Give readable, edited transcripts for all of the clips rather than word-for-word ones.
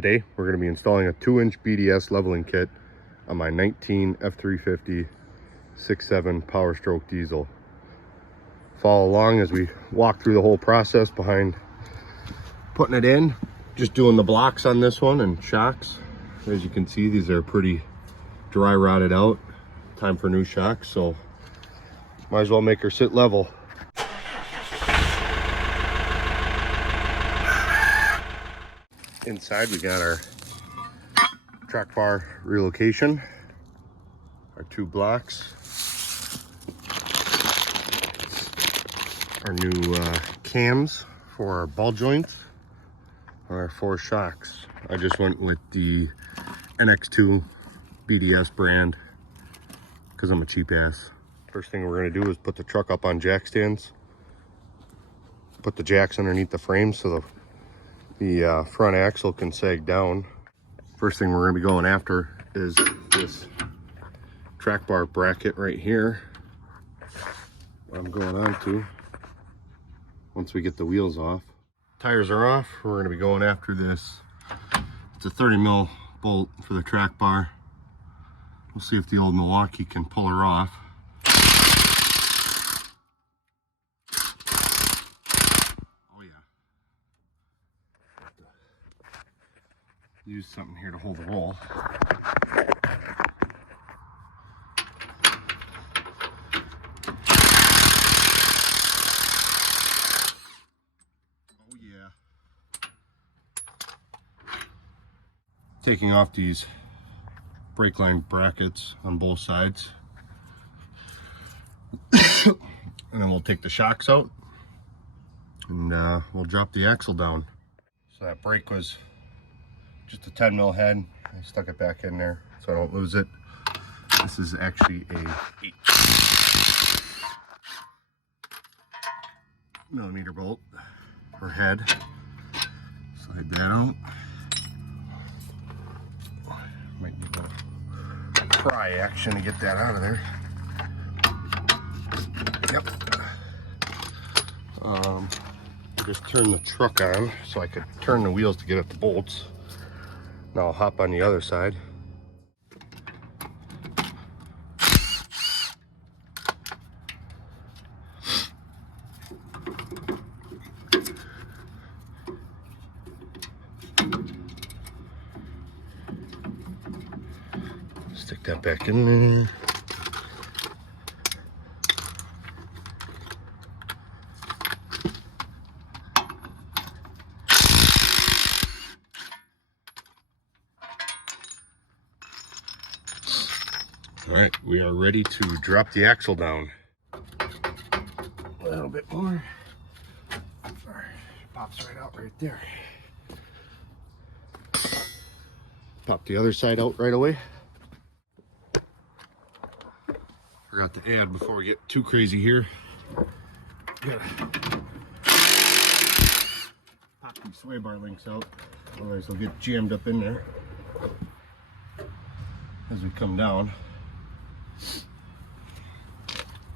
Today we're going to be installing a 2-inch BDS leveling kit on my 19 F350 6.7 Power Stroke diesel. Follow along as we walk through the whole process behind putting it in. Just doing the blocks on this one and shocks. As you can see, these are pretty dry rotted out. Time for new shocks, so might as well make her sit level. Inside we got our track bar relocation, our 2 blocks, our new cams for our ball joints, and our 4 shocks. I just went with the NX2 BDS brand because I'm a cheap ass. First thing we're going to do is put the truck up on jack stands, put the jacks underneath the frame so the front axle can sag down. First thing we're going to be going after is this track bar bracket right here. I'm going on to once we get the wheels off. Tires are off. We're going to be going after this. It's a 30 mil bolt for the track bar. We'll see if the old Milwaukee can pull her off. Use something here to hold the roll. Oh yeah. Taking off these brake line brackets on both sides. And then we'll take the shocks out and we'll drop the axle down. So that brake was just a 10 mil head. I stuck it back in there so I don't lose it. This is actually a 8mm bolt or head. Slide that out. Might need a pry action to get that out of there. Yep. Just turn the truck on so I could turn the wheels to get at the bolts. Now I'll hop on the other side. Stick that back in there. All right, we are ready to drop the axle down. A little bit more. Pops right out right there. Pop the other side out right away. Forgot to add before we get too crazy here. Gotta pop these sway bar links out, otherwise they'll get jammed up in there as we come down.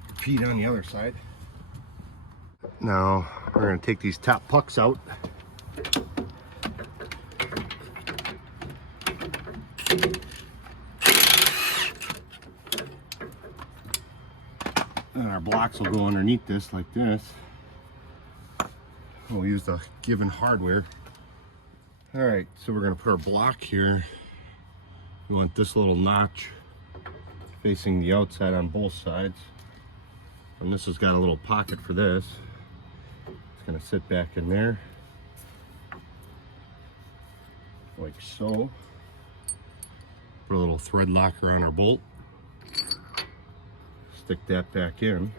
Repeat on the other side. Now we're going to take these top pucks out. And our blocks will go underneath this like this. We'll use the given hardware. All right, so we're going to put our block here. We want this little notch facing the outside on both sides. And this has got a little pocket for this. It's going to sit back in there like so. Put a little thread locker on our bolt. Stick that back in.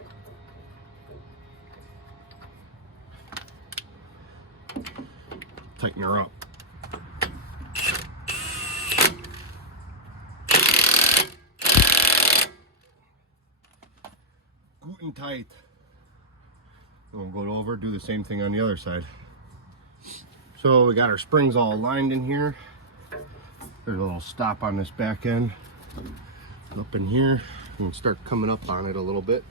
Tighten her up. Good and tight. And we'll go over, do the same thing on the other side. So we got our springs all aligned in here. There's a little stop on this back end. Up in here, and start coming up on it a little bit.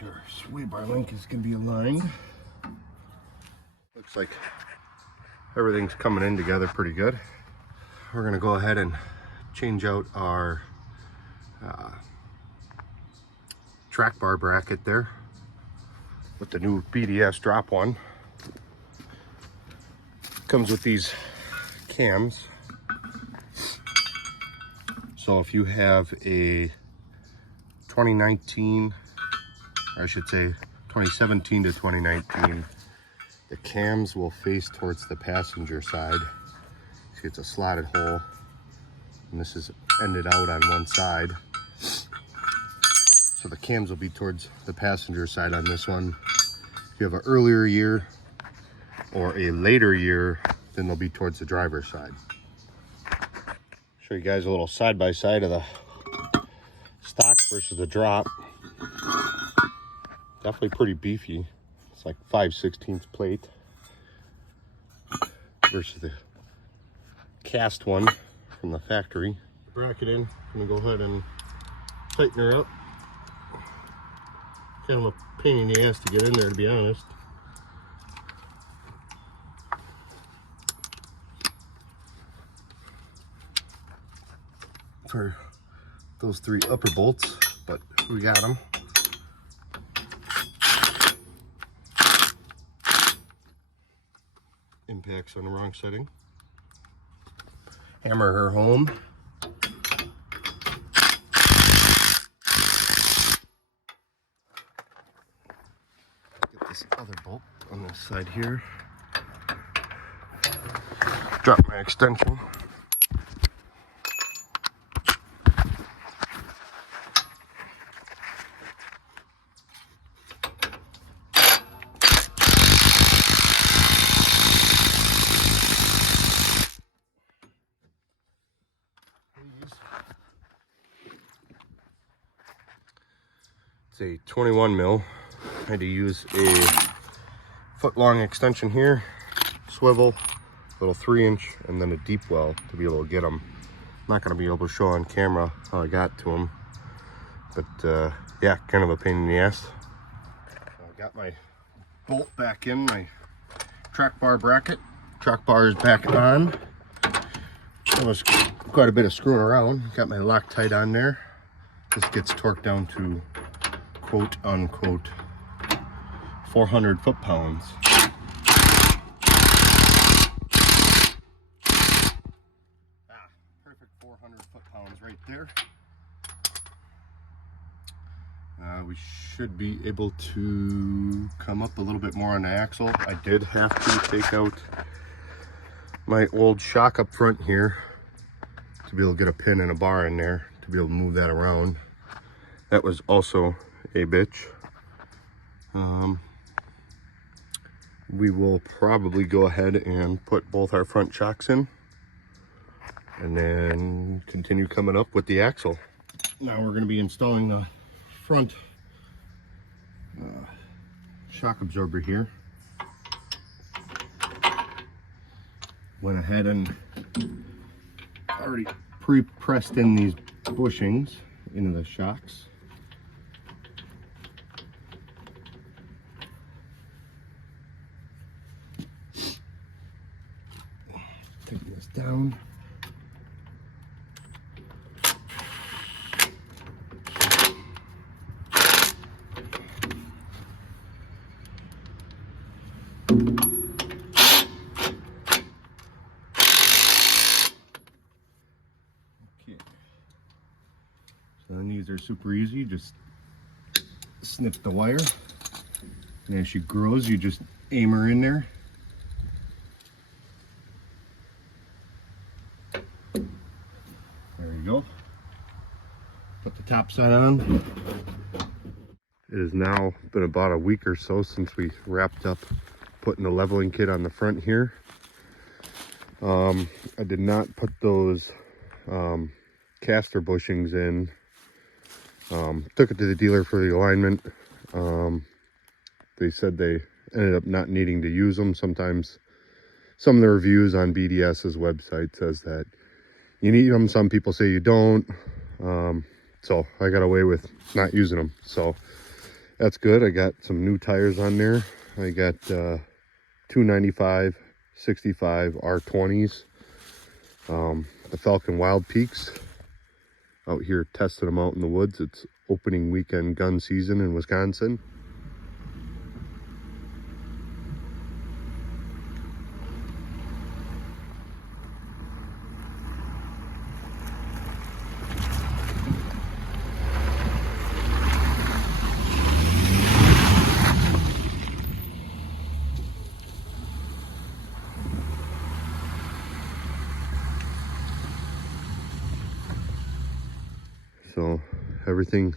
sure sway bar link is going to be aligned. Looks like everything's coming in together pretty good. We're going to go ahead and change out our track bar bracket there with the new BDS drop one. Comes with these cams. So if you have a 2019, or I should say 2017 to 2019, the cams will face towards the passenger side. See, it's a slotted hole, and this is ended out on one side. So the cams will be towards the passenger side on this one. If you have an earlier year or a later year, then they'll be towards the driver's side. Show you guys a little side by side of the stock versus the drop. Definitely pretty beefy. It's like 5/16 plate versus the cast one from the factory. Bracket in. I'm gonna go ahead and tighten her up. Kind of a pain in the ass to get in there, to be honest. For those 3 upper bolts, but we got them. Impacts on the wrong setting. Hammer her home. Get this other bolt on this side here. Drop my extension. It's a 21 mil. I had to use a foot-long extension here, swivel, little 3-inch, and then a deep well to be able to get them. I'm not going to be able to show on camera how I got to them, but yeah, kind of a pain in the ass. I got my bolt back in, my track bar bracket. Track bar is back on. That was quite a bit of screwing around. Got my Loctite on there. This gets torqued down to quote unquote 400 foot-pounds. Perfect 400 foot-pounds right there. We should be able to come up a little bit more on the axle. I did have to take out my old shock up front here to be able to get a pin and a bar in there to be able to move that around. That was also a bitch. We will probably go ahead and put both our front shocks in and then continue coming up with the axle. Now we're going to be installing the front shock absorber here. Went ahead and already pre-pressed in these bushings into the shocks. Taking this down. And these are super easy. Just snip the wire, and as she grows, you just aim her in there. There you go. Put the top side on. It has now been about a week or so since we wrapped up putting the leveling kit on the front here. I did not put those caster bushings in. Took it to the dealer for the alignment. They said they ended up not needing to use them. Sometimes some of the reviews on BDS's website says that you need them. Some people say you don't. So I got away with not using them. So That's good. I got some new tires on there. I got 295 65 R20s. The Falcon Wild Peaks. Out here testing them out in the woods. It's opening weekend gun season in Wisconsin. So everything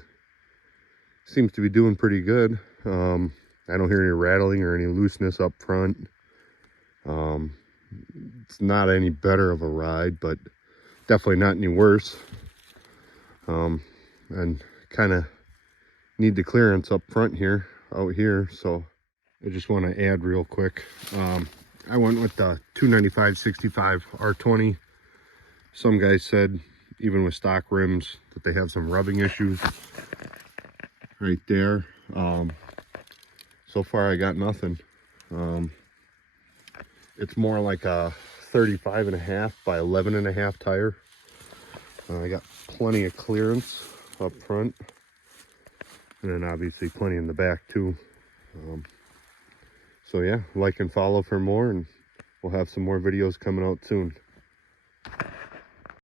seems to be doing pretty good. I don't hear any rattling or any looseness up front. It's not any better of a ride, but definitely not any worse. And kind of need the clearance up front here, out here. So I just want to add real quick. I went with the 295 65 R20. Some guys said, even with stock rims, that they have some rubbing issues right there. So far I got nothing. It's more like a 35.5 by 11.5 tire. I got plenty of clearance up front, and then obviously plenty in the back too. So yeah, like and follow for more, and we'll have some more videos coming out soon.